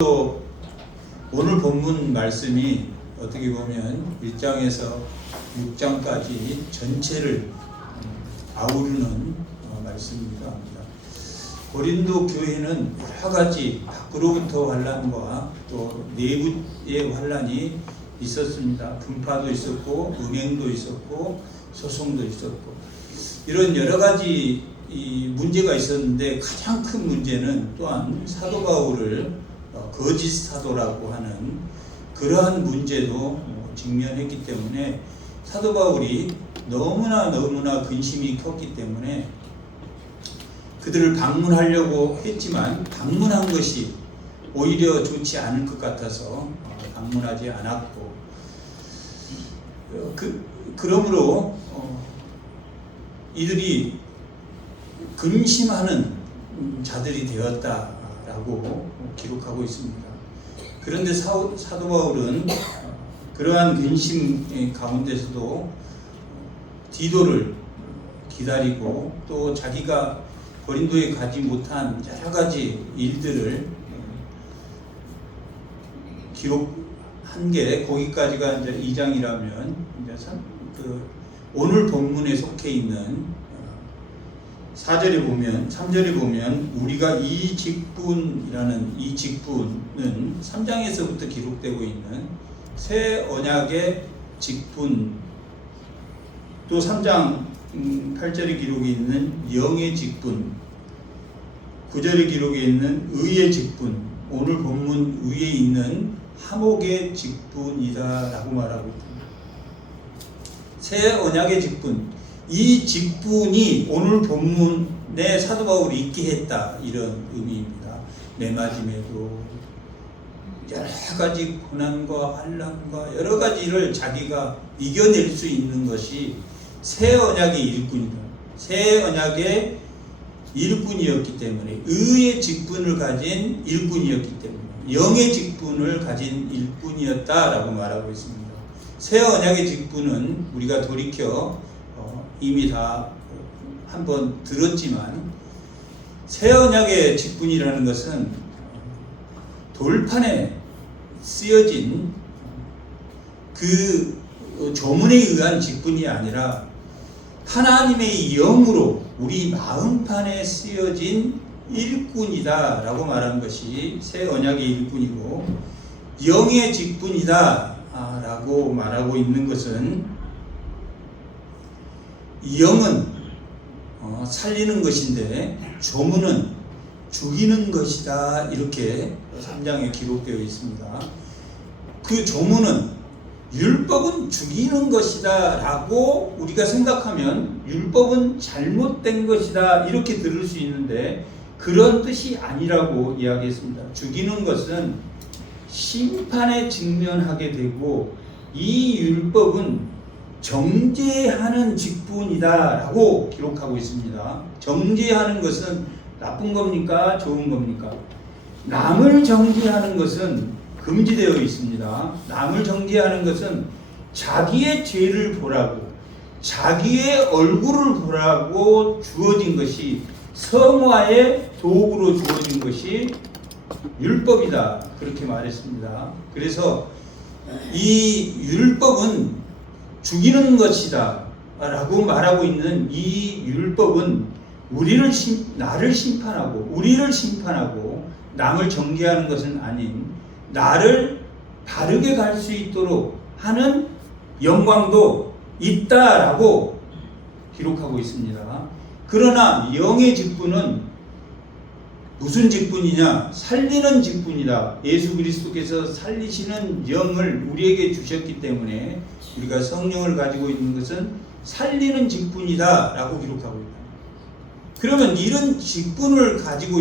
또 오늘 본문 말씀이 어떻게 보면 1장에서 6장까지 전체를 아우르는 말씀입니다. 고린도 교회는 여러 가지 밖으로부터 환난과 또 내부의 환난이 있었습니다. 분파도 있었고 음행도 있었고 소송도 있었고 이런 여러 가지 문제가 있었는데 가장 큰 문제는 또한 사도 바울을 거짓 사도라고 하는 그러한 문제도 직면했기 때문에 사도 바울이 너무나 근심이 컸기 때문에 그들을 방문하려고 했지만 방문한 것이 오히려 좋지 않을 것 같아서 방문하지 않았고 그러므로 이들이 근심하는 자들이 되었다라고 기록하고 있습니다. 그런데 사도 바울은 그러한 근심 가운데서도 디도를 기다리고 또 자기가 고린도에 가지 못한 여러 가지 일들을 기록한 게 거기까지가 이제 2장이라면 이제 오늘 본문에 속해 있는 4절에 보면 3절에 보면 우리가 이 직분이라는 이 직분은 3장에서부터 기록되고 있는 새 언약의 직분 또 3장 8절에 기록이 있는 영의 직분 9절에 기록이 있는 의의 직분 오늘 본문 위에 있는 하목의 직분이다 라고 말하고 있습니다. 새 언약의 직분 이 직분이 오늘 본문에 사도 바울이 있게 했다 이런 의미입니다. 매맞음에도 여러 가지 고난과 환난과 여러 가지를 자기가 이겨낼 수 있는 것이 새 언약의 일꾼이다. 새 언약의 일꾼이었기 때문에 의의 직분을 가진 일꾼이었기 때문에 영의 직분을 가진 일꾼이었다라고 말하고 있습니다. 새 언약의 직분은 우리가 돌이켜 이미 다 한번 들었지만 새 언약의 직분이라는 것은 돌판에 쓰여진 그 조문에 의한 직분이 아니라 하나님의 영으로 우리 마음판에 쓰여진 일꾼이다 라고 말하는 것이 새 언약의 일꾼이고 영의 직분이다 라고 말하고 있는 것은 영은 살리는 것인데 조문은 죽이는 것이다 이렇게 3장에 기록되어 있습니다. 그 조문은 율법은 죽이는 것이다 라고 우리가 생각하면 율법은 잘못된 것이다 이렇게 들을 수 있는데 그런 뜻이 아니라고 이야기했습니다. 죽이는 것은 심판에 직면하게 되고 이 율법은 정죄하는 직분이다 라고 기록하고 있습니다. 정죄하는 것은 나쁜 겁니까? 좋은 겁니까? 남을 정죄하는 것은 금지되어 있습니다. 남을 정죄하는 것은 자기의 죄를 보라고 자기의 얼굴을 보라고 주어진 것이 성화의 도구로 주어진 것이 율법이다 그렇게 말했습니다. 그래서 이 율법은 죽이는 것이다 라고 말하고 있는 이 율법은 나를 심판하고 우리를 심판하고 남을 정죄하는 것은 아닌 나를 바르게 갈 수 있도록 하는 영광도 있다라고 기록하고 있습니다. 그러나 영의 직분은 무슨 직분이냐? 살리는 직분이다. 예수 그리스도께서 살리시는 영을 우리에게 주셨기 때문에 우리가 성령을 가지고 있는 것은 살리는 직분이다 라고 기록하고 있다. 그러면 이런 직분을 가지고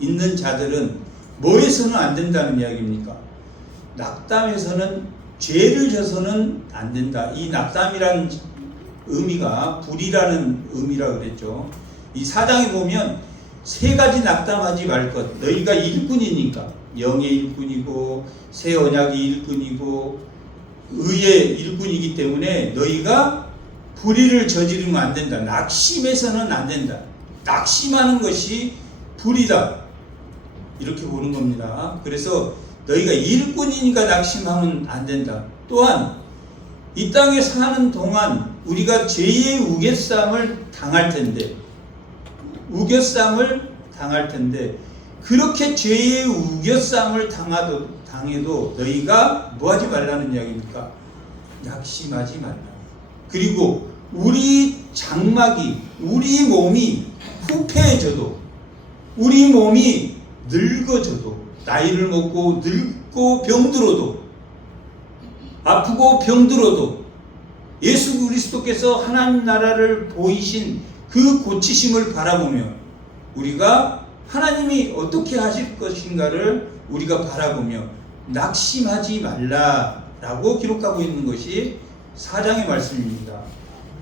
있는 자들은 뭐에서는 안 된다는 이야기입니까? 낙담에서는 죄를 져서는 안 된다. 이 낙담이라는 의미가 불이라는 의미라고 그랬죠. 이 4장에 보면 세 가지 낙담하지 말 것. 너희가 일꾼이니까 영의 일꾼이고 새 언약의 일꾼이고 의의 일꾼이기 때문에 너희가 불의를 저지르면 안 된다. 낙심해서는 안 된다. 낙심하는 것이 불이다. 이렇게 보는 겁니다. 그래서 너희가 일꾼이니까 낙심하면 안 된다. 또한 이 땅에 사는 동안 우리가 죄의 우겨쌈을 당할 텐데, 그렇게 죄의 우겨쌈을 당해도 너희가 뭐하지 말라는 이야기입니까? 낙심하지 말라. 그리고 우리 장막이, 우리 몸이 후패해져도, 우리 몸이 늙어져도, 나이를 먹고 늙고 병들어도, 아프고 병들어도 예수 그리스도께서 하나님 나라를 보이신 그 고치심을 바라보며 우리가 하나님이 어떻게 하실 것인가를 우리가 바라보며 낙심하지 말라라고 기록하고 있는 것이 4장의 말씀입니다.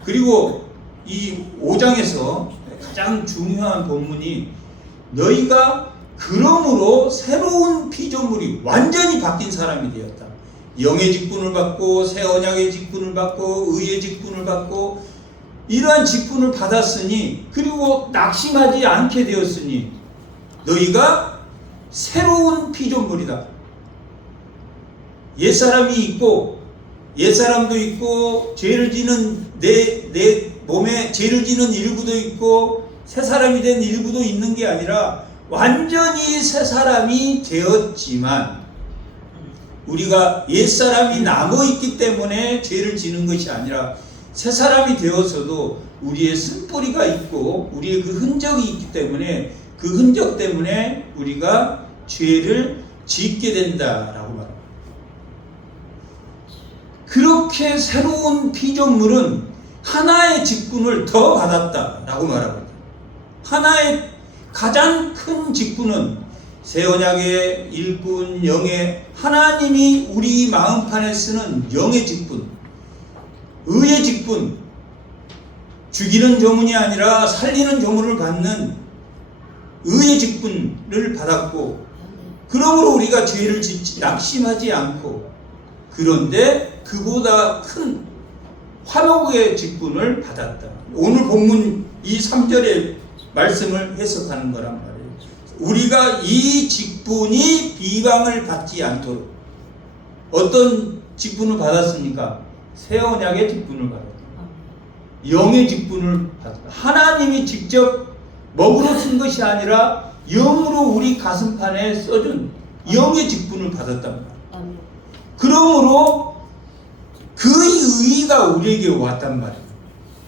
그리고 이 5장에서 가장 중요한 본문이 너희가 그러므로 새로운 피조물이 완전히 바뀐 사람이 되었다. 영의 직분을 받고 새 언약의 직분을 받고 의의 직분을 받고 이러한 직분을 받았으니, 그리고 낙심하지 않게 되었으니 너희가 새로운 피조물이다. 옛사람이 있고, 옛사람도 있고, 죄를 지는 내 몸에 죄를 지는 일부도 있고 새 사람이 된 일부도 있는 게 아니라 완전히 새 사람이 되었지만, 우리가 옛사람이 남아있기 때문에 죄를 지는 것이 아니라 새 사람이 되어서도 우리의 쓴뿌리가 있고 우리의 그 흔적이 있기 때문에 그 흔적 때문에 우리가 죄를 짓게 된다라고 말합니다. 그렇게 새로운 피조물은 하나의 직분을 더 받았다라고 말합니다. 하나의 가장 큰 직분은 새 언약의 일꾼, 영의, 하나님이 우리 마음판에 쓰는 영의 직분, 의의 직분, 죽이는 조문이 아니라 살리는 조문을 받는 의의 직분을 받았고, 그러므로 우리가 죄를 짓지 낙심하지 않고, 그런데 그보다 큰 화목의 직분을 받았다. 오늘 본문 이 3절의 말씀을 해석하는 거란 말이에요. 우리가 이 직분이 비방을 받지 않도록 어떤 직분을 받았습니까? 새 언약의 직분을 받았다. 영의 직분을 받았다. 하나님이 직접 먹으로 쓴 것이 아니라 영으로 우리 가슴판에 써준 영의 직분을 받았단 말이에요. 그러므로 그 의의가 우리에게 왔단 말이에요.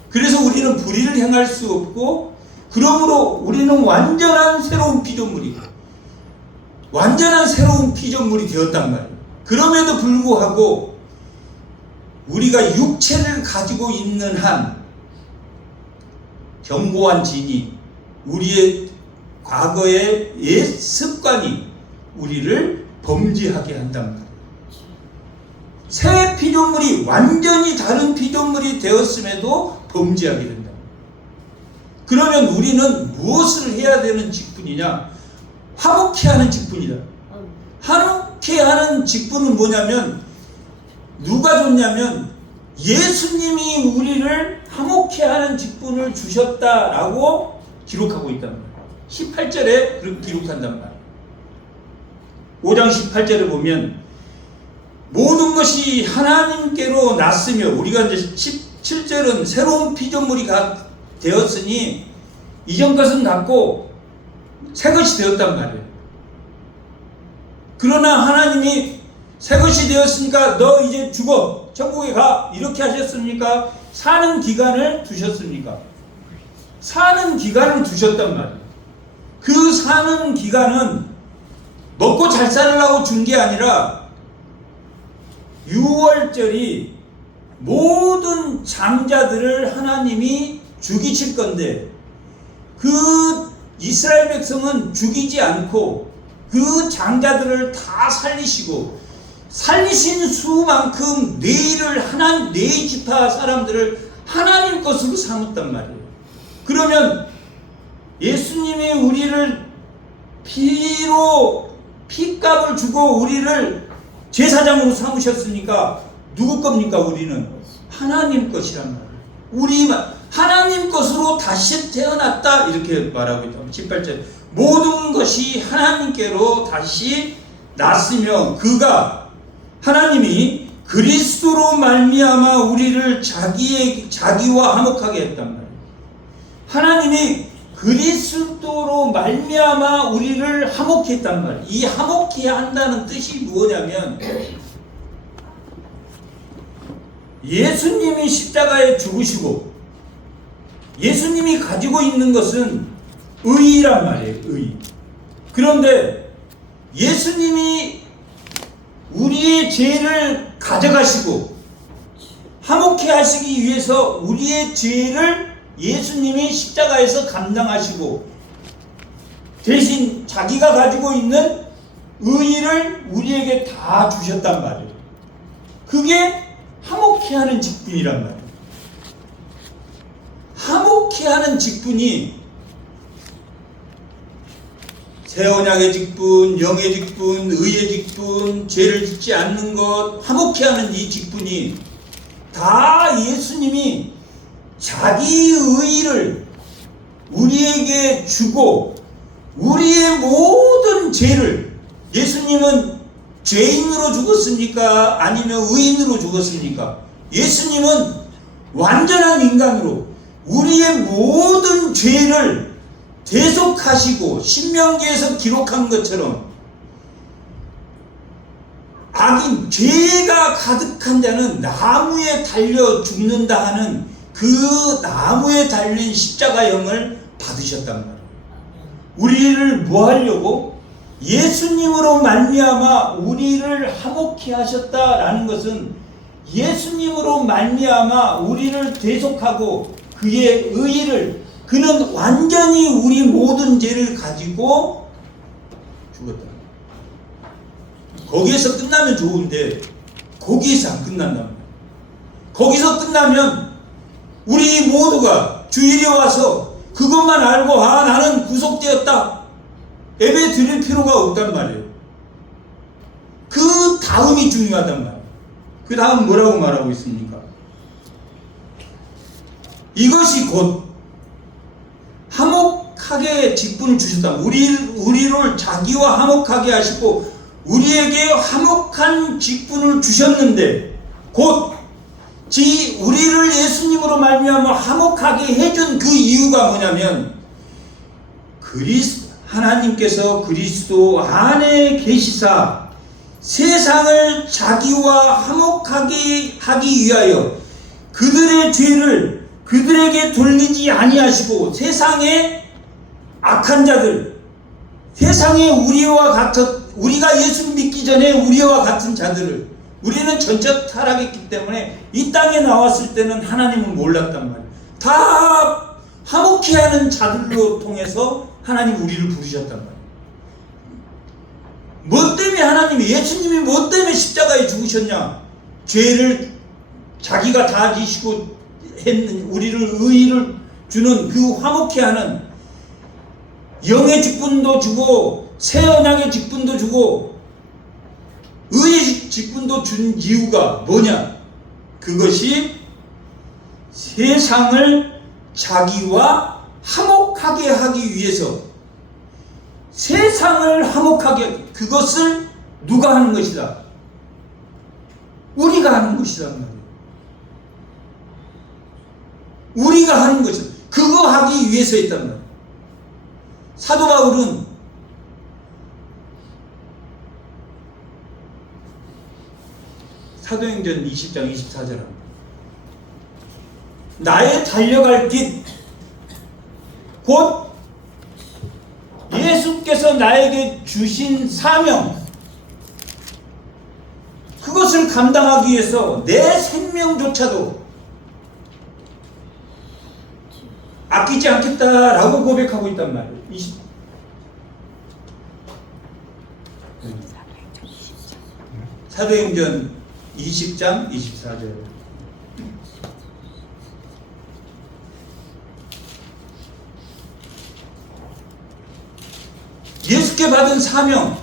그래서 우리는 불의를 행할 수 없고, 그러므로 우리는 완전한 새로운 피조물이 되었단 말이에요. 그럼에도 불구하고 우리가 육체를 가지고 있는 한 견고한 진이, 우리의 과거의 옛 습관이 우리를 범죄하게 한단 말이에요. 새 피조물이 완전히 다른 피조물이 되었음에도 범죄하게 된다. 그러면 우리는 무엇을 해야 되는 직분이냐? 화목케 하는 직분이다. 화목케 하는 직분은 뭐냐면, 누가 줬냐면 예수님이 우리를 화목케 하는 직분을 주셨다라고 기록하고 있단 말이에요. 18절에 그렇게 기록한단 말이에요. 5장 18절에 보면 모든 것이 하나님께로 났으며, 우리가 이제 17절은 새로운 피조물이 되었으니 이전 것은 갔고 새 것이 되었단 말이에요. 그러나 하나님이 새 것이 되었으니까 너 이제 죽어, 천국에 가, 이렇게 하셨습니까? 사는 기간을 두셨습니까? 사는 기간을 두셨단 말이에요. 그 사는 기간은 먹고 잘 살으려고 준 게 아니라 6월절이 모든 장자들을 하나님이 죽이실 건데, 그 이스라엘 백성은 죽이지 않고 그 장자들을 다 살리시고, 살리신 수만큼 네 지파 사람들을 하나님 것으로 삼았단 말이에요. 그러면 예수님이 우리를 피값을 주고 우리를 제사장으로 삼으셨으니까 누구 겁니까? 우리는 하나님 것이란 말이에요. 우리만 하나님 것으로 다시 태어났다, 이렇게 말하고 있다. 18절 모든 것이 하나님께로 다시 났으며 그가 하나님이 그리스도로 말미암아 우리를 자기와 화목하게 했단 말이에요. 하나님이 그리스도로 말미암아 우리를 화목히 했단 말이에요. 이 화목히 한다는 뜻이 뭐냐면 예수님이 십자가에 죽으시고 예수님이 가지고 있는 것은 의란 말이에요. 의. 그런데 예수님이 우리의 죄를 가져가시고 화목해 하시기 위해서 우리의 죄를 예수님이 십자가에서 감당하시고 대신 자기가 가지고 있는 의의를 우리에게 다 주셨단 말이에요. 그게 화목해 하는 직분이란 말이에요. 화목해 하는 직분이 새 언약의 직분, 영의 직분, 의의 직분, 죄를 짓지 않는 것, 화목해 하는 이 직분이 다 예수님이 자기 의의를 우리에게 주고 우리의 모든 죄를 예수님은 죄인으로 죽었습니까? 아니면 의인으로 죽었습니까? 예수님은 완전한 인간으로 우리의 모든 죄를 대속하시고 신명기에서 기록한 것처럼 악인 죄가 가득한 자는 나무에 달려 죽는다 하는 그 나무에 달린 십자가형을 받으셨단 말이에요. 우리를 뭐 하려고? 예수님으로 말미암아 우리를 화목히 하셨다라는 것은 예수님으로 말미암아 우리를 대속하고 그의 의의를 그는 완전히 우리 모든 죄를 가지고 죽었다. 거기에서 끝나면 좋은데 거기에서 안 끝난단 말이에요. 거기서 끝나면 우리 모두가 주일에 와서 그것만 알고 나는 구속되었다 예배 드릴 필요가 없단 말이에요. 그 다음이 중요하단 말이에요. 그 다음 뭐라고 말하고 있습니까? 이것이 곧 화목하게 직분을 주셨다. 우리를 자기와 화목하게 하시고 우리에게 화목한 직분을 주셨는데 곧 우리를 예수님으로 말미암아 화목하게 해준 그 이유가 뭐냐면 하나님께서 그리스도 안에 계시사 세상을 자기와 화목하게 하기 위하여 그들의 죄를 그들에게 돌리지 아니하시고 세상의 악한 자들, 세상의 우리가 예수 믿기 전에 우리와 같은 자들을 우리는 전적 타락했기 때문에 이 땅에 나왔을 때는 하나님을 몰랐단 말이에요. 다 화목해 하는 자들로 통해서 하나님 우리를 부르셨단 말이에요. 뭐 때문에 예수님이 뭐 때문에 십자가에 죽으셨냐? 죄를 자기가 다 지시고 우리를 의의를 주는 그 화목해 하는 영의 직분도 주고 새 언약의 직분도 주고 의의 직분도 준 이유가 뭐냐? 그것이 세상을 자기와 화목하게 하기 위해서 세상을 화목하게 그것을 누가 하는 것이다? 우리가 하는 것이란 말이에요. 우리가 하는 것이다. 그거 하기 위해서 했단 말이에요. 사도 바울은 사도행전 20장 24절 나의 달려갈 길 곧 예수께서 나에게 주신 사명 그것을 감당하기 위해서 내 생명조차도 아끼지 않겠다라고 고백하고 있단 말이에요. 사도행전 20장 24절 예수께 받은 사명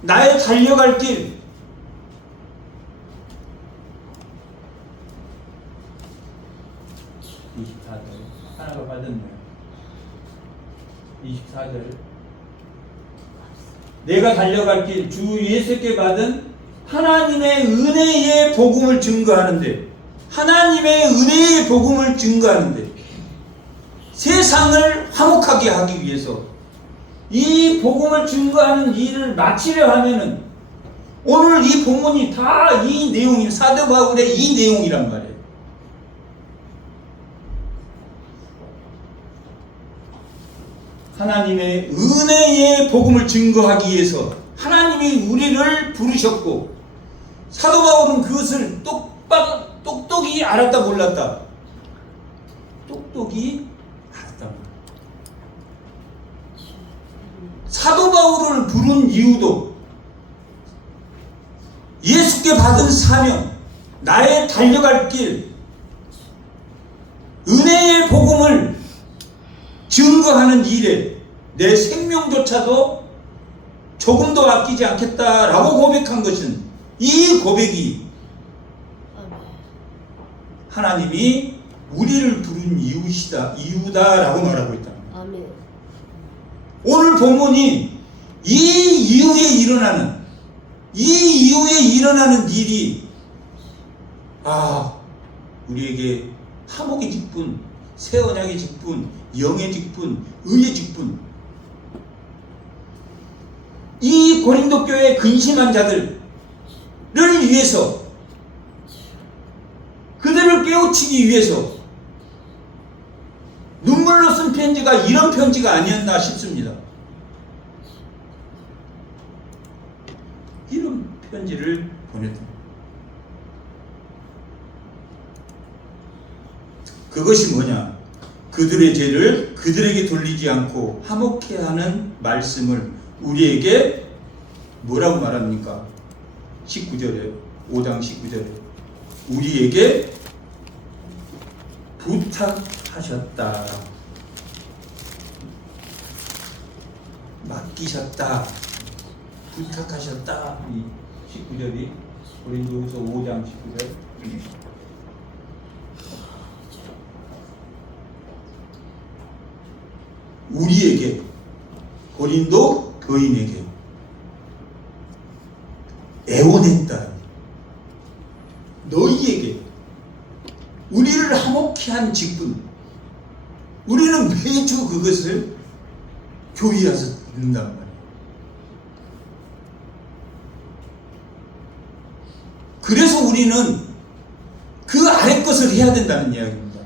나의 달려갈 길 하나가 받았네요. 24절. 내가 달려갈 길 주 예수께 받은 하나님의 은혜의 복음을 증거하는데, 하나님의 은혜의 복음을 증거하는데, 세상을 화목하게 하기 위해서 이 복음을 증거하는 일을 마치려 하면은, 오늘 이 본문이 다 이 내용이 사도 바울의 이 내용이란 말이에요. 하나님의 은혜의 복음을 증거하기 위해서 하나님이 우리를 부르셨고, 사도 바울은 그것을 똑똑히 알았다 몰랐다? 똑똑히 알았다. 사도 바울을 부른 이유도 예수께 받은 사명, 나의 달려갈 길, 은혜의 복음을 증거하는 일에 내 생명조차도 조금도 아끼지 않겠다라고 고백한 것은, 이 고백이 하나님이 우리를 부른 이유다라고 말하고 있다. 아멘. 오늘 본문이 이 이후에 일어나는 일이, 우리에게 화목의 직분, 새 언약의 직분, 영의 직분, 의의 직분, 이 고린도 교회에 근심한 자들을 위해서, 그들을 깨우치기 위해서 눈물로 쓴 편지가 이런 편지가 아니었나 싶습니다. 이런 편지를 보냈다. 그것이 뭐냐? 그들의 죄를 그들에게 돌리지 않고 화목케 하는 말씀을 우리에게 뭐라고 말합니까? 19절에, 5장 19절에 우리에게 부탁하셨다, 맡기셨다, 부탁하셨다. 이 19절이 고린도후서 5장 19절. 우리에게, 고린도 교인에게 애원했다. 너희에게 우리를 화목케 한 직분, 우리는 매주 그것을 교회에 와서 듣는단 말이에요. 그래서 우리는 그 아래 것을 해야 된다는 이야기입니다.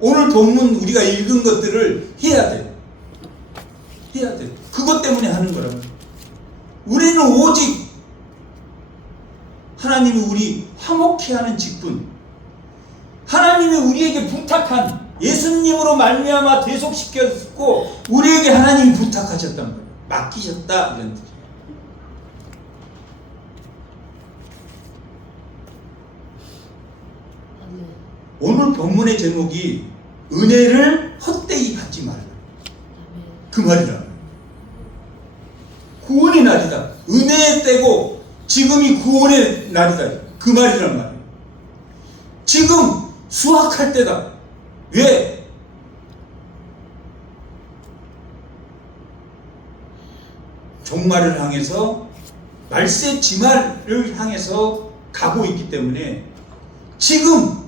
오늘 본문 우리가 읽은 것들을 해야 돼. 그것 때문에 하는 거라고. 우리는 오직 하나님이 우리 화목케 하는 직분, 하나님이 우리에게 부탁한, 예수님으로 말미암아 대속시켰고 우리에게 하나님이 부탁하셨단 말이에요. 맡기셨다, 이런 뜻이에요. 오늘 본문의 제목이 은혜를 헛되이 받지 말라, 그 말이라. 구원의 날이다. 은혜의 때고 지금이 구원의 날이다, 그 말이란 말이에요. 지금 수확할 때다. 왜? 종말을 향해서, 말세 지말을 향해서 가고 있기 때문에 지금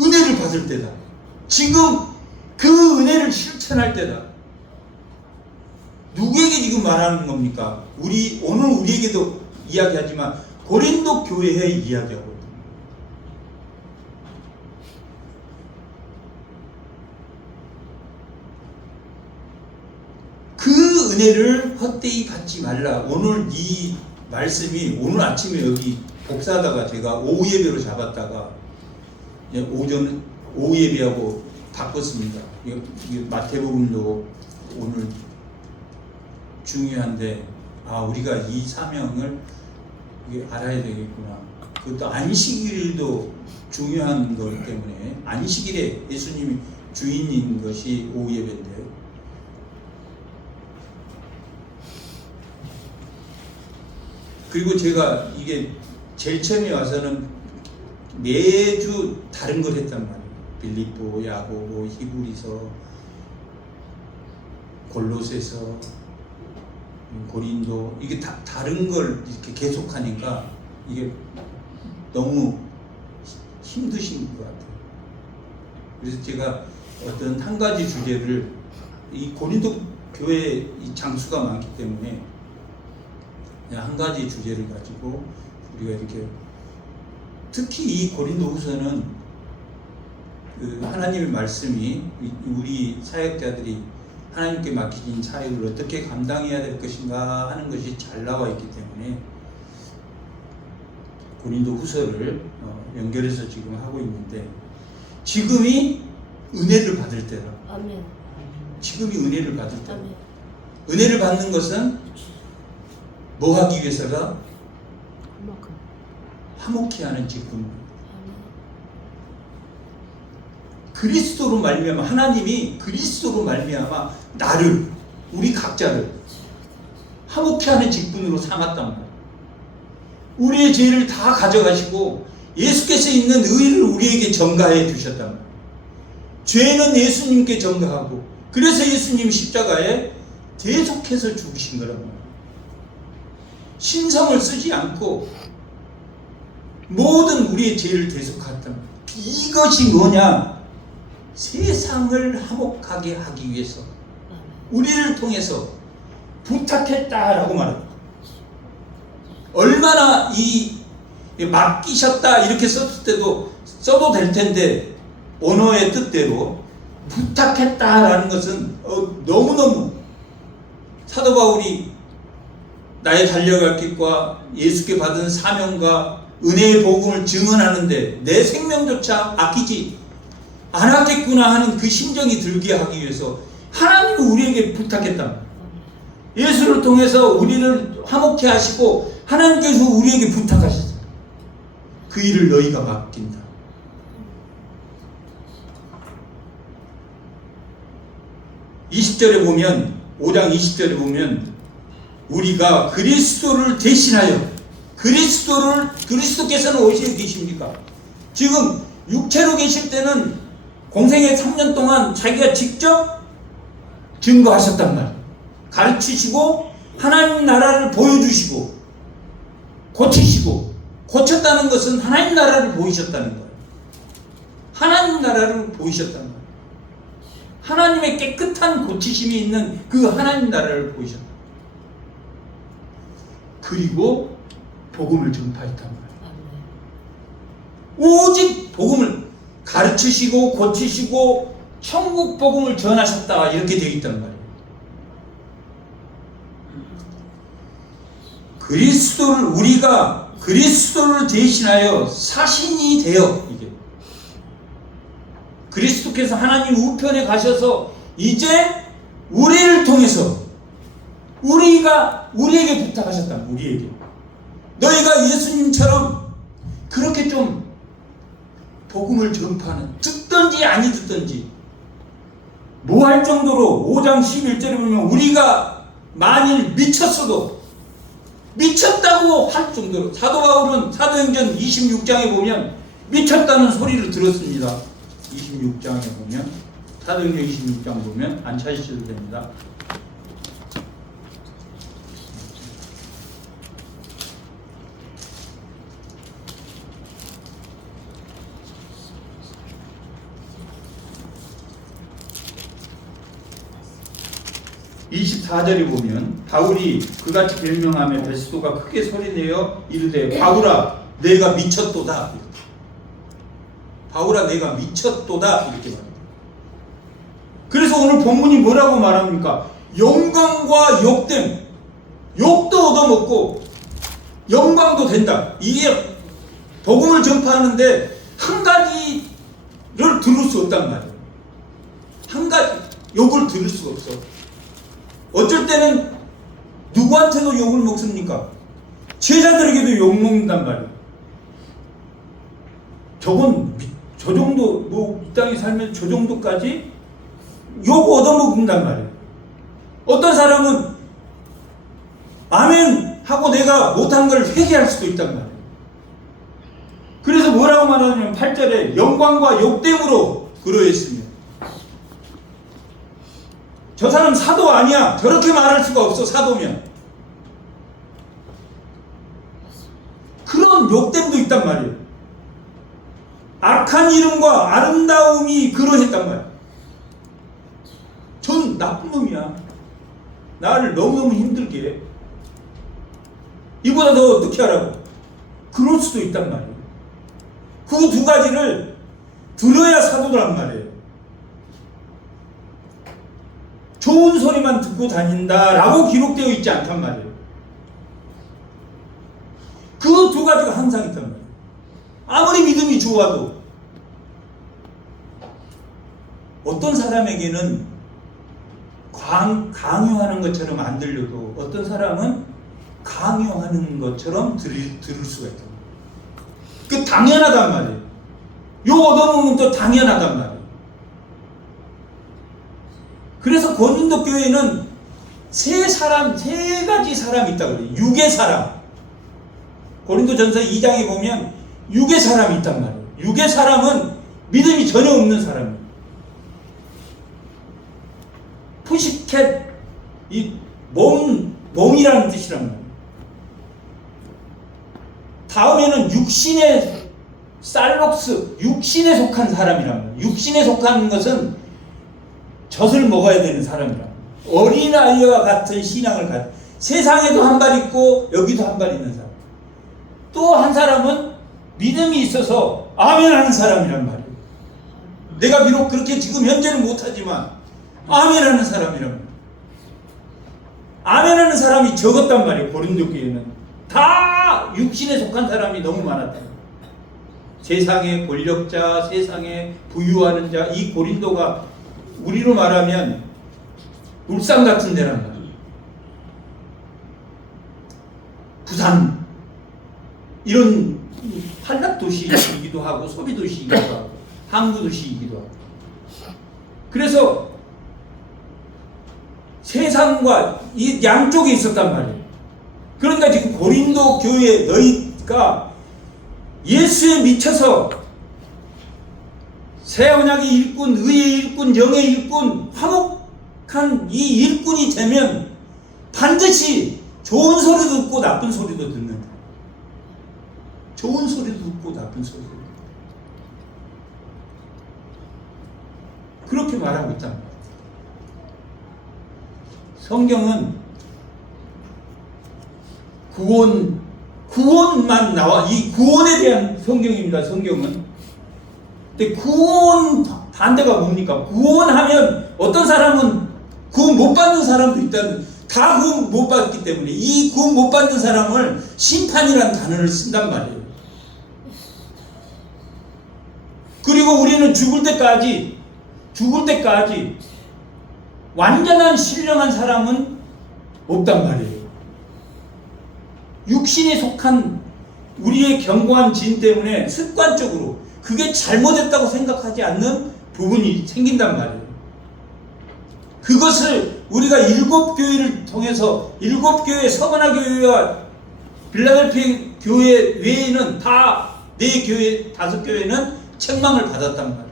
은혜를 받을 때다. 지금 그 은혜를 실천할 때다. 누구에게 지금 말하는 겁니까? 오늘 우리에게도 이야기하지만 고린도 교회에 이야기하고 있다. 그 은혜를 헛되이 받지 말라. 오늘 이 말씀이, 오늘 아침에 여기 복사하다가 제가 오후 예배로 잡았다가 오후 예배하고 바꿨습니다. 마태복음도 오늘 중요한데, 우리가 이 사명을 알아야 되겠구나. 그것도 안식일도 중요한 것 때문에, 안식일에 예수님이 주인인 것이 오후 예배인데, 그리고 제가 이게 제일 처음에 와서는 매주 다른 걸 했단 말이에요. 빌립보, 야고보, 히브리서, 골로새서, 고린도, 이게 다 다른 걸 이렇게 계속하니까 이게 너무 힘드신 것 같아요. 그래서 제가 어떤 한 가지 주제를, 이 고린도 교회 이 장수가 많기 때문에 그냥 한 가지 주제를 가지고 우리가 이렇게, 특히 이 고린도후서는 그 하나님의 말씀이 우리 사역자들이 하나님께 맡기신 사역을 어떻게 감당해야 될 것인가 하는 것이 잘 나와 있기 때문에 고린도후서를 연결해서 지금 하고 있는데, 지금이 은혜를 받을 때다. 아멘. 지금이 은혜를 받을 때다. 아멘. 은혜를 받는 것은 뭐 하기 위해서가? 화목케 하는 직분. 그리스도로 말미암아, 하나님이 그리스도로 말미암아 나를, 우리 각자를 화목케 하는 직분으로 삼았단 말이에요. 우리의 죄를 다 가져가시고 예수께서 있는 의를 우리에게 전가해 주셨단 말이에요. 죄는 예수님께 전가하고, 그래서 예수님 십자가에 대속해서 죽으신 거란 말이에요. 신성을 쓰지 않고 모든 우리의 죄를 대속했단 말이에요. 이것이 뭐냐? 세상을 화목하게 하기 위해서 우리를 통해서 부탁했다라고 말합니다. 얼마나 이 맡기셨다 이렇게 썼을 때도 써도 될 텐데, 언어의 뜻대로 부탁했다라는 것은 너무너무, 사도 바울이 나의 달려갈 길과 예수께 받은 사명과 은혜의 복음을 증언하는데 내 생명조차 아끼지 않았겠구나 하는 그 심정이 들게 하기 위해서 하나님이 우리에게 부탁했다. 예수를 통해서 우리를 화목케 하시고 하나님께서 우리에게 부탁하셨어요. 그 일을 너희가 맡긴다. (20절에) 보면, 5장 20절에 보면, 우리가 그리스도를 대신하여, 그리스도께서는 어디에 계십니까? 지금 육체로 계실 때는 공생의 3년 동안 자기가 직접 증거하셨단 말이에요. 가르치시고 하나님 나라를 보여주시고 고치시고, 고쳤다는 것은 하나님 나라를 보이셨다는 거예요. 하나님 나라를 보이셨단 말이에요. 하나님의 깨끗한 고치심이 있는 그 하나님 나라를 보이셨다. 그리고 복음을 전파했단 말이에요. 오직 복음을 가르치시고 고치시고 천국 복음을 전하셨다, 이렇게 되어 있단 말이에요. 우리가 그리스도를 대신하여 사신이 되어, 이게 그리스도께서 하나님 우편에 가셔서 이제 우리를 통해서 우리에게 부탁하셨다. 우리에게, 너희가 예수님처럼 그렇게 좀 복음을 전파하는, 듣든지 아니 듣든지 뭐 할 정도로, 5장 11절에 보면 우리가 만일 미쳤어도, 미쳤다고 할 정도로, 사도 바울은 사도행전 26장에 보면 미쳤다는 소리를 들었습니다. 26장에 보면, 사도행전 26장 보면, 안 찾으셔도 됩니다. (24절에) 보면, 바울이 그같이 변명하며 베스도가 크게 소리내어 이르되, 바울아 내가 미쳤도다. 바울아 내가 미쳤도다, 이렇게 말합니다. 그래서 오늘 본문이 뭐라고 말합니까? 영광과 욕됨, 욕도 얻어먹고 영광도 된다. 이게 복음을 전파하는데 한 가지를 들을 수 없단 말이에요. 한 가지 욕을 들을 수가 없어. 어쩔 때는 누구한테도 욕을 먹습니까? 제자들에게도 욕 먹는단 말이에요. 저 정도, 뭐 이 땅에 살면 저 정도까지 욕 얻어먹는단 말이에요. 어떤 사람은 아멘 하고 내가 못한 걸 회개할 수도 있단 말이에요. 그래서 뭐라고 말하냐면 8절에 영광과 욕됨으로 그러했으며, 저 사람 사도 아니야. 저렇게 말할 수가 없어, 사도면. 그런 욕됨도 있단 말이에요. 악한 이름과 아름다움이 그러했단 말이에요. 전 나쁜 놈이야. 나를 너무너무 힘들게 해. 이보다 더 어떻게 하라고. 그럴 수도 있단 말이에요. 그 두 가지를 들어야 사도란 말이에요. 좋은 소리만 듣고 다닌다라고 기록되어 있지 않단 말이에요. 그 두 가지가 항상 있단 말이에요. 아무리 믿음이 좋아도 어떤 사람에게는 강요하는 것처럼 안 들려도 어떤 사람은 강요하는 것처럼 들을 수가 있단 말이에요. 그 당연하단 말이에요. 욕 얻어먹으면 또 당연하단 말이에요. 그래서 고린도 교회는 세 가지 사람이 있다고 그래요. 육의 사람. 고린도전서 2장에 보면 육의 사람이 있단 말이에요. 육의 사람은 믿음이 전혀 없는 사람이에요. 푸시켓, 이 몸이라는 뜻이란 말이에요. 다음에는 육신의 살록스, 육신에 속한 사람이란 말이에요. 육신에 속한 것은 젖을 먹어야 되는 사람이란 말이에요. 어린아이와 같은 신앙을 가진, 세상에도 한 발 있고 여기도 한 발 있는 사람. 또 한 사람은 믿음이 있어서 아멘 하는 사람이란 말이에요. 내가 비록 그렇게 지금 현재는 못하지만 아멘 하는 사람이란 말이에요. 아멘 하는 사람이 적었단 말이에요. 고린도 교회는 다 육신에 속한 사람이 너무 많았다. 세상의 권력자, 세상에 부유하는 자, 이 고린도가 우리로 말하면 울산 같은 데란 말이에요. 부산 이런 한락 도시이기도 하고 소비 도시이기도 하고 항구 도시이기도 하고. 그래서 세상과 이 양쪽에 있었단 말이에요. 그러니까 지금 고린도 교회 너희가 예수에 미쳐서 새 언약의 일꾼, 의의 일꾼, 영의 일꾼, 화목한 이 일꾼이 되면 반드시 좋은 소리도 듣고 나쁜 소리도 듣는다. 좋은 소리도 듣고 나쁜 소리도 듣는다. 그렇게 말하고 있단 말이에요. 성경은 구원만 나와. 이 구원에 대한 성경입니다. 성경은. 근데 구원 반대가 뭡니까? 구원하면 어떤 사람은 구원 못 받는 사람도 있다는, 다 구원 못 받기 때문에 이 구원 못 받는 사람을 심판이라는 단어를 쓴단 말이에요. 그리고 우리는 죽을 때까지 완전한 신령한 사람은 없단 말이에요. 육신에 속한 우리의 견고한 진 때문에 습관적으로 그게 잘못했다고 생각하지 않는 부분이 생긴단 말이에요. 그것을 우리가 7교회를 통해서 7교회, 서머나 교회와 빌라델피아 교회 외에는 다 4교회, 5교회는 책망을 받았단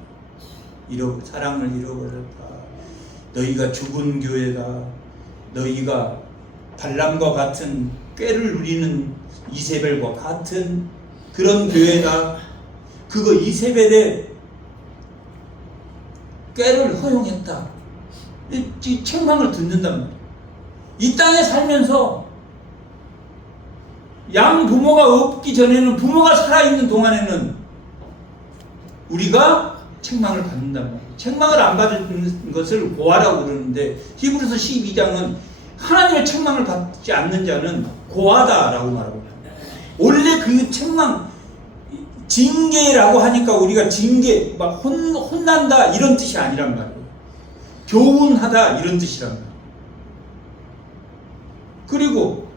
말이에요. 사랑을 잃어버렸다. 너희가 죽은 교회다. 너희가 발람과 같은 꾀를 누리는 이세벨과 같은 그런 교회다. 그거 이세벨의 꾀를 허용했다. 이 책망을 듣는단 말이에요. 이 땅에 살면서 양 부모가 없기 전에는, 부모가 살아있는 동안에는 우리가 책망을 받는단 말이에요. 책망을 안 받는 것을 고아라고 그러는데 히브리서 12장은 하나님의 책망을 받지 않는 자는 고아다라고 말하고 있습니다. 원래 그 책망, 징계라고 하니까 우리가 징계, 막 혼난다 이런 뜻이 아니란 말이에요. 교훈하다 이런 뜻이란 말이에요. 그리고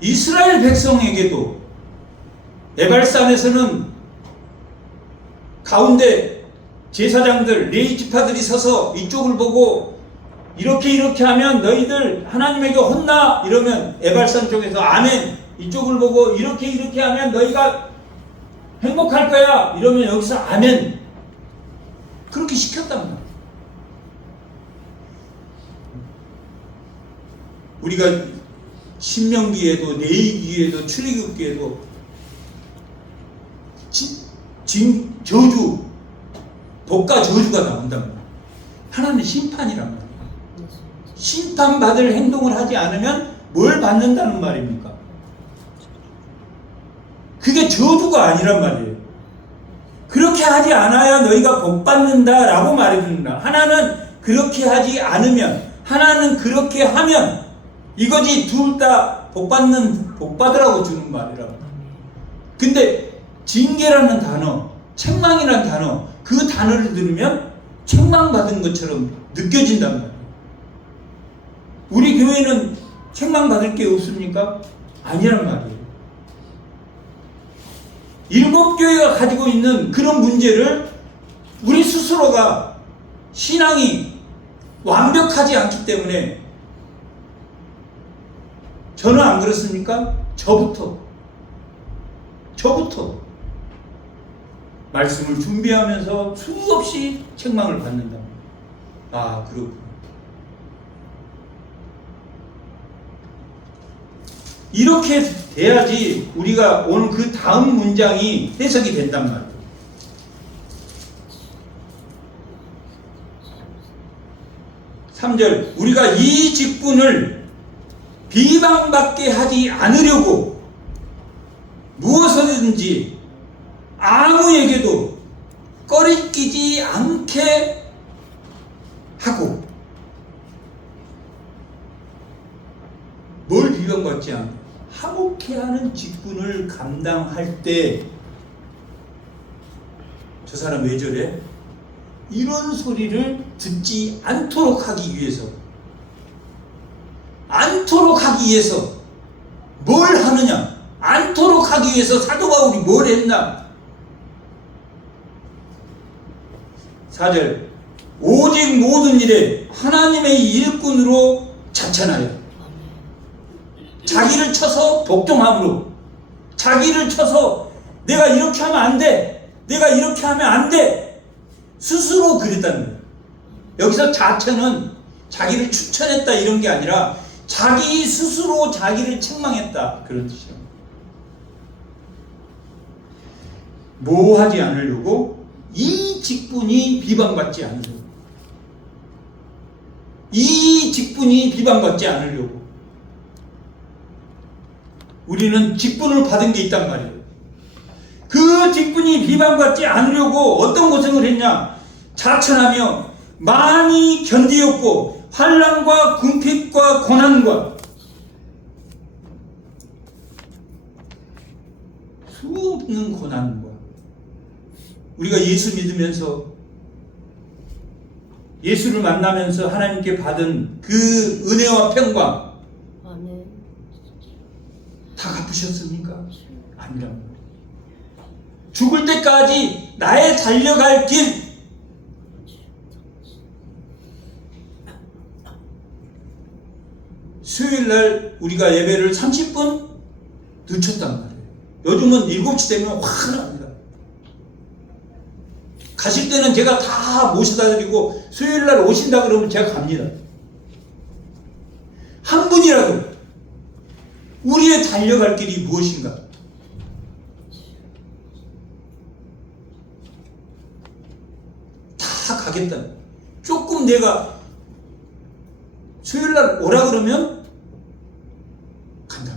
이스라엘 백성에게도 에발산에서는 가운데 제사장들, 레위 지파들이 서서 이쪽을 보고 이렇게 하면 너희들 하나님에게 혼나 이러면 에발산 쪽에서 아멘, 이쪽을 보고 이렇게 하면 너희가 행복할 거야 이러면 여기서 아멘, 그렇게 시켰단 말이에요. 우리가 신명기에도 내위기에도 출애굽기에도 저주, 복과 저주가 나온단 말이에요. 하나님의 심판이란 말이에요. 심판받을 행동을 하지 않으면 뭘 받는다는 말입니까? 그게 저주가 아니란 말이에요. 그렇게 하지 않아야 너희가 복 받는다라고 말해줍니다. 하나는 그렇게 하지 않으면, 하나는 그렇게 하면, 이거지. 둘 다 복 받으라고 주는 말이라고. 근데 징계라는 단어, 책망이라는 단어, 그 단어를 들으면 책망받은 것처럼 느껴진단 말이에요. 우리 교회는 책망받을 게 없습니까? 아니란 말이에요. 7교회가 가지고 있는 그런 문제를 우리 스스로가 신앙이 완벽하지 않기 때문에, 저는 안 그렇습니까? 저부터 말씀을 준비하면서 수없이 책망을 받는다. 아, 그렇구나. 이렇게 돼야지 우리가 오늘 그 다음 문장이 해석이 된단 말이에요. (3절) 우리가 이 직분을 비방받게 하지 않으려고 무엇이든지 아무에게도 꺼리끼지 않게 하고. 뭘 비방받지 않고? 하복해 하는 직분을 감당할 때 저 사람 왜 저래? 이런 소리를 듣지 않도록 하기 위해서, 뭘 하느냐? 않도록 하기 위해서 사도 바울이 뭘 했나? 4절 오직 모든 일에 하나님의 일꾼으로 자천하여. 자기를 쳐서 복종함으로, 자기를 쳐서 내가 이렇게 하면 안 돼, 내가 이렇게 하면 안 돼, 스스로 그랬다는 거예요. 여기서 자천은 자기를 추천했다 이런 게 아니라 자기 스스로 자기를 책망했다 그런 뜻이에요. 뭐 하지 않으려고? 이 직분이 비방받지 않으려고. 이 직분이 비방받지 않으려고. 우리는 직분을 받은 게 있단 말이에요. 그 직분이 비방받지 않으려고 어떤 고생을 했냐? 자천하며 많이 견디었고 환난과 궁핍과 고난과 수없는 고난과, 우리가 예수 믿으면서 예수를 만나면서 하나님께 받은 그 은혜와 평강 다 갚으셨습니까? 아니란 말이에요. 죽을 때까지 나의 달려갈 길, 수요일날 우리가 예배를 30분 늦췄단 말이에요. 요즘은 7시 되면 확 납니다. 가실 때는 제가 다 모셔다 드리고 수요일날 오신다 그러면 제가 갑니다. 한 분이라도 우리의 달려갈 길이 무엇인가? 다 가겠다. 조금 내가 수요일날 오라 그러면 간다.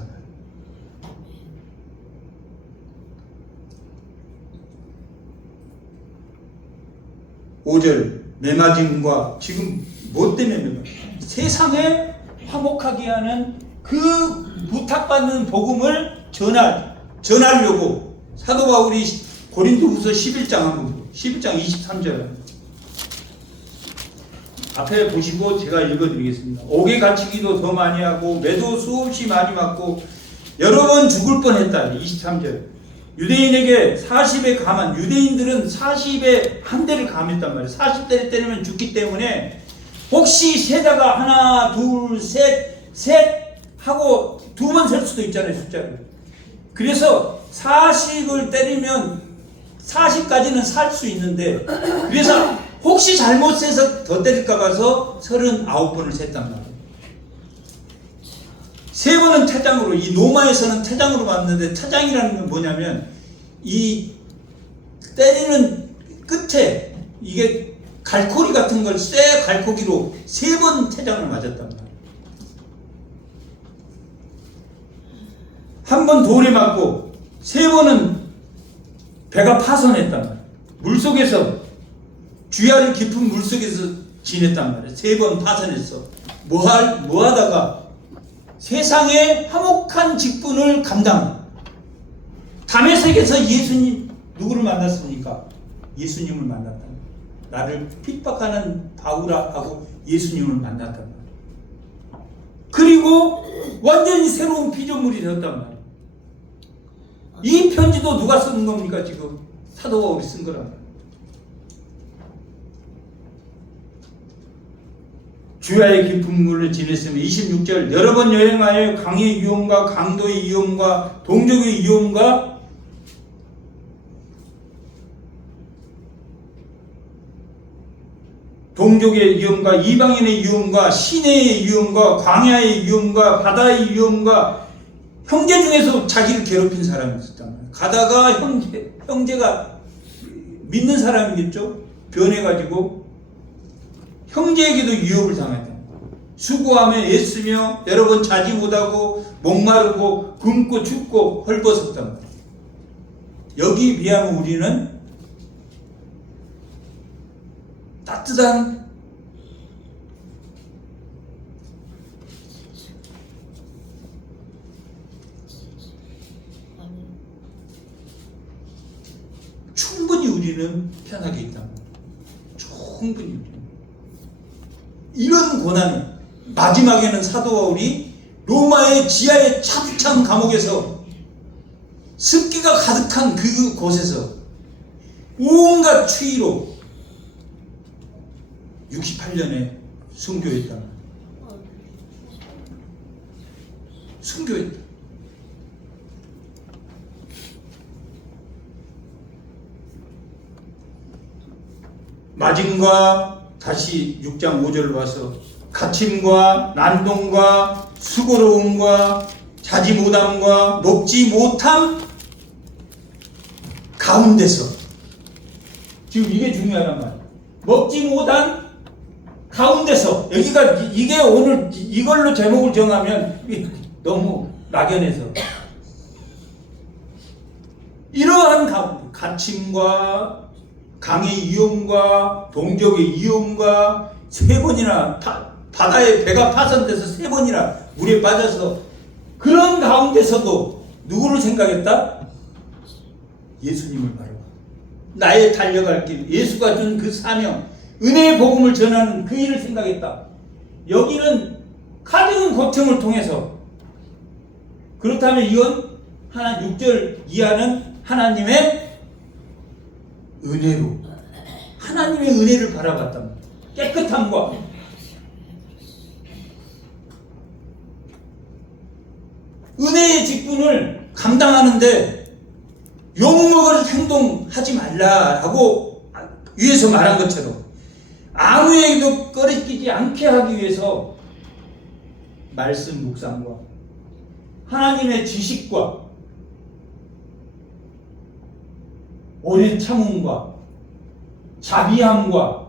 5절 매맞음과 지금 뭐 때문에 세상에 화목하게 하는 그 부탁받는 복음을 전하려고 사도 바울이 고린도후서 11장 23절 앞에 보시고 제가 읽어드리겠습니다. 옥에 갇히기도 더 많이 하고 매도 수없이 많이 맞고 여러 번 죽을 뻔했다. 23절 유대인에게 40에 감한, 유대인들은 40에 한 대를 감했단 말이에요. 40대를 때리면 죽기 때문에 혹시 세다가 하나 둘 셋 하고 두 번 셀 수도 있잖아요, 숫자를. 그래서 40을 때리면 40까지는 살 수 있는데, 그래서 혹시 잘못 세서 더 때릴까 봐서 39번을 셌단 말이에요. 세 번은 태장으로, 이 로마에서는 태장으로 봤는데, 태장이라는 건 뭐냐면 이 때리는 끝에 이게 갈고리 같은 걸 쇠 갈고리로 세 번 태장을 맞았단 말이에요. 한 번 돌에 맞고 세 번은 배가 파손했단 말이에요. 물속에서, 주야를 깊은 물속에서 지냈단 말이에요. 세 번 파손했어. 뭐 하다가 세상의 화목한 직분을 감당. 다메섹에서 예수님 누구를 만났습니까? 예수님을 만났다. 나를 핍박하는 바울아 하고 예수님을 만났단 말이에요. 그리고 완전히 새로운 피조물이 되었단 말이에요. 이 편지도 누가 쓰는 겁니까? 지금 사도 바울이 쓴 거란 말이에요. 주야의 깊은 물을 지냈으며 26절 여러 번 여행하여 강의 위험과 강도의 위험과 동족의 위험과 동족의 위험과 이방인의 위험과 시내의 위험과 광야의 위험과 바다의 위험과 형제 중에서 자기를 괴롭힌 사람이 있었단 말이에요. 가다가 형제가 믿는 사람이겠죠. 변해가지고 형제에게도 위협을 당했다. 수고하며 애쓰며 여러 번 자지 못하고 목마르고 굶고 춥고 헐벗었다. 여기에 비하면 우리는 따뜻한 충분히 우리는 편하게 있다. 충분히. 이런 고난을 마지막에는 사도 바울이 로마의 지하의 차디찬 감옥에서 습기가 가득한 그 곳에서 온갖 추위로 68년에 순교했다. 순교했다. 맞음과 다시 6장 5절로 와서 갇힘과 난동과 수고로움과 자지 못함과 먹지 못함 가운데서, 지금 이게 중요하단 말이에요. 먹지 못한 가운데서, 여기가 이게 오늘 이걸로 제목을 정하면 너무 막연해서, 이러한 가운데 갇힘과 강의 위험과 동족의 위험과 세 번이나 바다에 배가 파손돼서 세 번이나 물에 빠져서 그런 가운데서도 누구를 생각했다? 예수님을 바라봐. 나의 달려갈 길, 예수가 준 그 사명, 은혜의 복음을 전하는 그 일을 생각했다. 여기는 가진 고통을 통해서, 그렇다면 이건 하나 6절 이하는 하나님의 은혜로, 하나님의 은혜를 바라봤단 말이에요. 깨끗함과 은혜의 직분을 감당하는데 욕먹을 행동하지 말라라고 위에서 말한 것처럼 아무에게도 꺼리끼지 않게 하기 위해서 말씀 묵상과 하나님의 지식과 오래 참음과 자비함과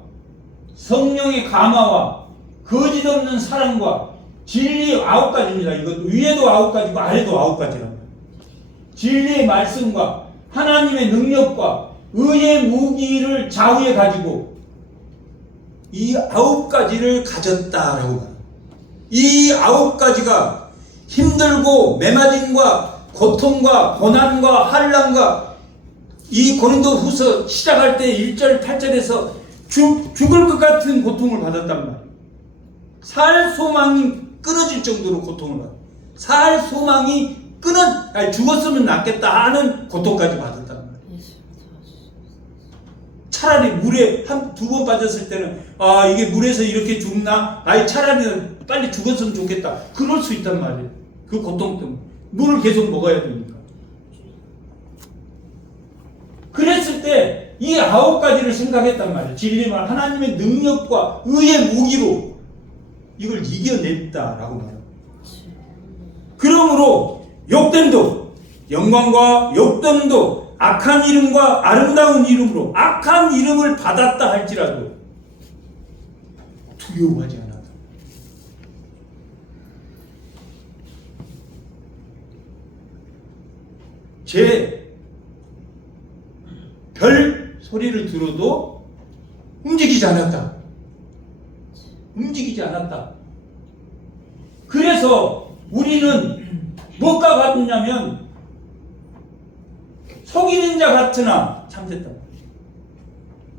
성령의 감화와 거짓 없는 사랑과 진리 9가지입니다. 이것도 위에도 9가지고 아래도 9가지랍니다. 진리의 말씀과 하나님의 능력과 의의 무기를 좌우에 가지고 이 9가지를 가졌다라고 말합니다. 이 9가지가 힘들고 매맞음과 고통과 고난과 환난과 이 고린도후서 시작할 때 1절 8절에서 죽을 것 같은 고통을 받았단 말이에요. 살 소망이 끊어질 정도로 고통을 받았어요. 살 소망이 죽었으면 낫겠다 하는 고통까지 받았단 말이에요. 차라리 물에 두 번 빠졌을 때는 이게 물에서 이렇게 죽나? 차라리 빨리 죽었으면 좋겠다. 그럴 수 있단 말이에요. 그 고통 때문에 물을 계속 먹어야 되니까. 그랬을 때 이 9가지를 생각했단 말이에요. 진리만 하나님의 능력과 의의 무기로 이걸 이겨냈다라고 말해요. 그러므로 욕됨도 영광과 욕됨도 악한 이름과 아름다운 이름으로 악한 이름을 받았다 할지라도 두려워하지 않았다. 제 별 소리를 들어도 움직이지 않았다. 움직이지 않았다. 그래서 우리는 뭐가 같냐면 속이는 자 같으나 참됐다.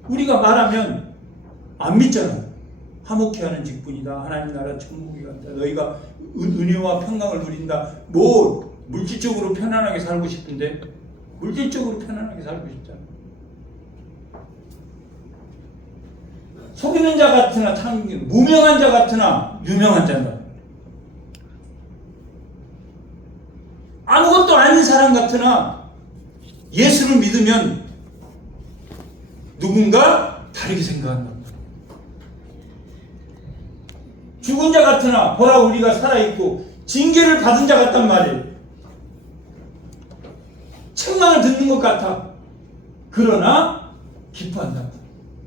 우리가 말하면 안 믿잖아. 화목케 하는 직분이다. 하나님 나라 천국이 간다. 너희가 은혜와 평강을 누린다. 뭐 물질적으로 편안하게 살고 싶은데 물질적으로 편안하게 살고 싶잖아. 속이는 자 같으나 참 무명한 자 같으나 유명한 자다. 아무것도 아닌 사람 같으나 예수를 믿으면 누군가 다르게 생각한다. 죽은 자 같으나 보라 우리가 살아있고 징계를 받은 자 같단 말이에요. 책망을 듣는 것 같아. 그러나 기뻐한다.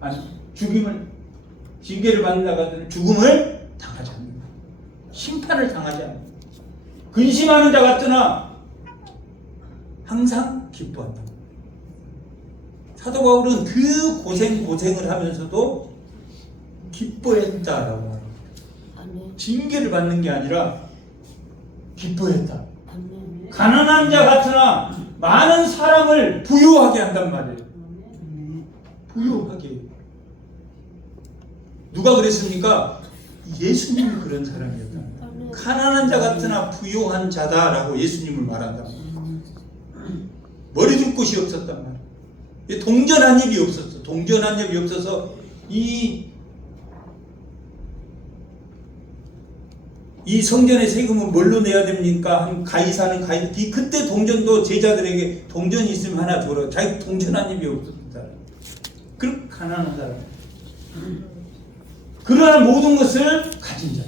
아니 징계를 받는 자 같으나 죽음을 당하지 않는다. 심판을 당하지 않는다. 근심하는 자 같으나 항상 기뻐한다. 사도 바울은 그 고생을 하면서도 기뻐했다라고 말합니다. 징계를 받는 게 아니라 기뻐했다. 가난한 자 같으나 많은 사람을 부유하게 한단 말이에요. 부유하게. 누가 그랬습니까? 예수님이 그런 사람이었다. 가난한 자 같으나 부유한 자다라고 예수님을 말한다. 머리 둘 곳이 없었단 말이에요. 동전 한 입이 없었어. 동전 한 입이 없어서 이 성전의 세금은 뭘로 내야 됩니까? 한 가이사는 가이. 그때 동전도 제자들에게 동전이 있으면 하나 줘라. 자기 동전 한 입이 없었다. 그렇게 가난한 사람. 그러나 모든 것을 가진 자.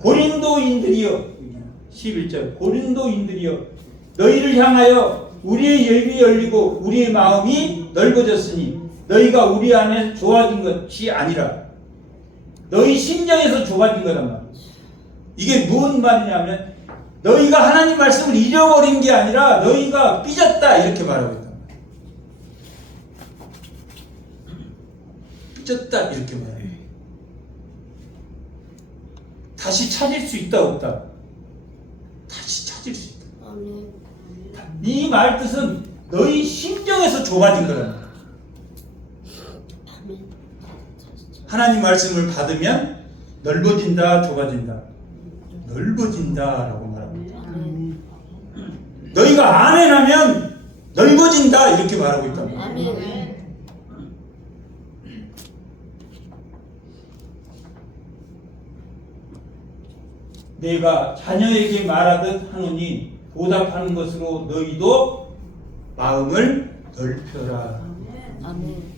고린도인들이여 11절 고린도인들이여 너희를 향하여 우리의 입이 열리고 우리의 마음이 넓어졌으니 너희가 우리 안에 좋아진 것이 아니라 너희 심정에서 좁아진 거란 말이야. 이게 무슨 말이냐면 너희가 하나님 말씀을 잃어버린 게 아니라 너희가 삐졌다 이렇게 말하고 있단 말이야. 삐졌다 이렇게 말해요. 다시 찾을 수 있다 없다? 다시 찾을 수 있다. 이 말 뜻은 너희 심정에서 좁아진 거란 말이야. 하나님 말씀을 받으면 넓어진다 좁아진다. 넓어진다라고 말합니다. 너희가 안에 나면 넓어진다 이렇게 말하고 있단 말이야. 내가 자녀에게 말하듯 하노니 보답하는 것으로 너희도 마음을 넓혀라.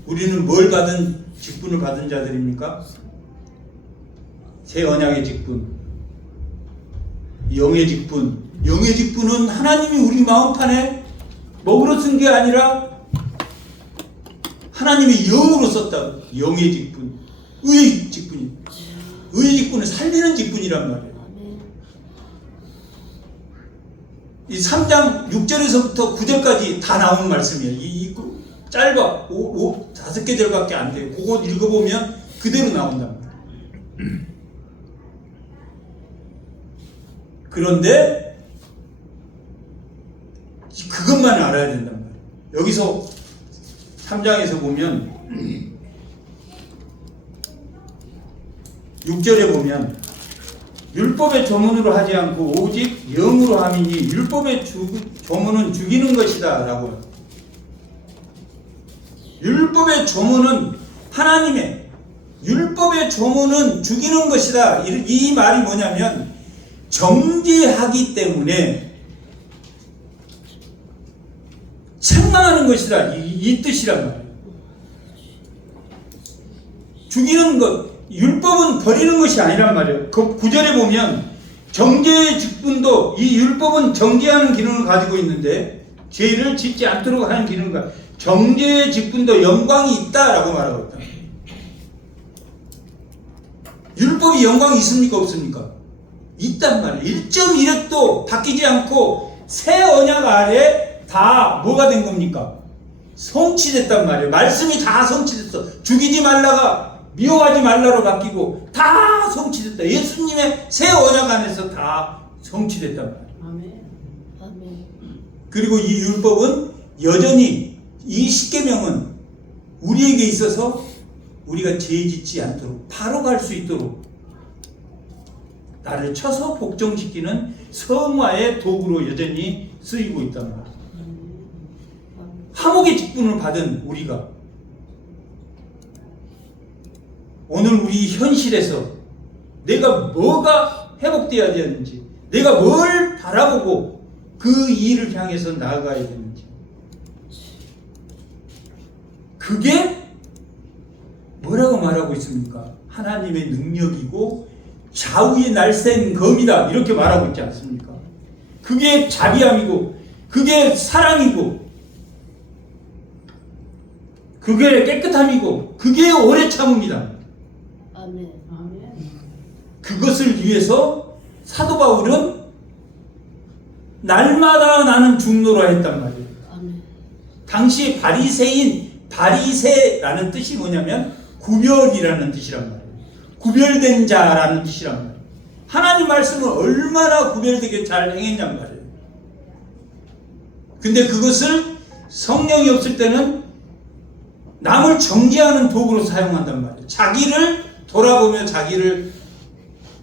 우리는 뭘 받은 직분을 받은 자들입니까? 새 언약의 직분, 영의 직분. 영의 직분은 하나님이 우리 마음판에 먹으러 쓴 게 아니라 하나님의 영으로 썼다. 영의 직분, 의의 직분이. 의의 직분은 살리는 직분이란 말이에요. 이 3장 6절에서부터 9절까지 다 나오는 말씀이에요. 이 짧아. 5개 절밖에 안 돼요. 그거 읽어보면 그대로 나온단 말이에요. 그런데 그것만 알아야 된단 말이에요. 여기서 3장에서 보면 6절에 보면 율법의 조문으로 하지 않고 오직 영으로 함이니 율법의 조문은 죽이는 것이다 라고. 율법의 조문은 하나님의 율법의 조문은 죽이는 것이다. 이 말이 뭐냐면 정죄하기 때문에 책망하는 것이다. 이 뜻이란 말이에요. 죽이는 것, 율법은 버리는 것이 아니란 말이에요. 그 9절에 보면 정죄의 직분도 이 율법은 정죄하는 기능을 가지고 있는데 죄를 짓지 않도록 하는 기능과 정죄의 직분도 영광이 있다라고 말하고 있다. 율법이 영광이 있습니까 없습니까? 있단 말이에요. 1.1획도 바뀌지 않고 새 언약 아래 다 뭐가 된 겁니까? 성취됐단 말이에요. 말씀이 다 성취됐어. 죽이지 말라가 미워하지 말라로 바뀌고 다 성취됐다. 예수님의 새 언약 안에서 다 성취됐단 말이에요. 아멘. 아멘. 그리고 이 율법은 여전히 이 십계명은 우리에게 있어서 우리가 죄 짓지 않도록 바로 갈 수 있도록 나를 쳐서 복종시키는 성화의 도구로 여전히 쓰이고 있단 말이에요. 화목의 직분을 받은 우리가 오늘 우리 현실에서 내가 뭐가 회복되어야 되는지, 내가 뭘 바라보고 그 일을 향해서 나아가야 되는지, 그게 뭐라고 말하고 있습니까? 하나님의 능력이고 좌우의 날쌘 검이다 이렇게 말하고 있지 않습니까? 그게 자비함이고 그게 사랑이고 그게 깨끗함이고 그게 오래 참음이다. 아멘. 아멘. 그것을 위해서 사도 바울은 날마다 나는 중노라 했단 말이에요. 아멘. 당시 바리새라는 뜻이 뭐냐면 구별이라는 뜻이란 말이에요. 구별된 자라는 뜻이란 말이에요. 하나님 말씀을 얼마나 구별되게 잘 행했냔 말이에요. 근데 그것을 성령이 없을 때는 남을 정죄하는 도구로 사용한단 말이에요. 자기를 돌아보며 자기를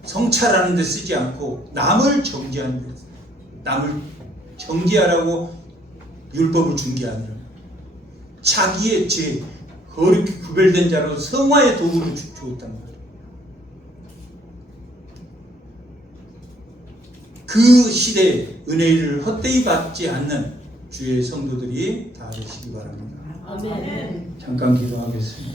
성찰하는 데 쓰지 않고 남을 정죄하는 데 써요. 남을 정죄하라고 율법을 준 게 아니라 자기의 죄, 거룩히 구별된 자로 성화의 도구를 주었단 말이에요. 그 시대에 은혜를 헛되이 받지 않는 주의 성도들이 다 되시기 바랍니다. 아멘. 잠깐 기도하겠습니다.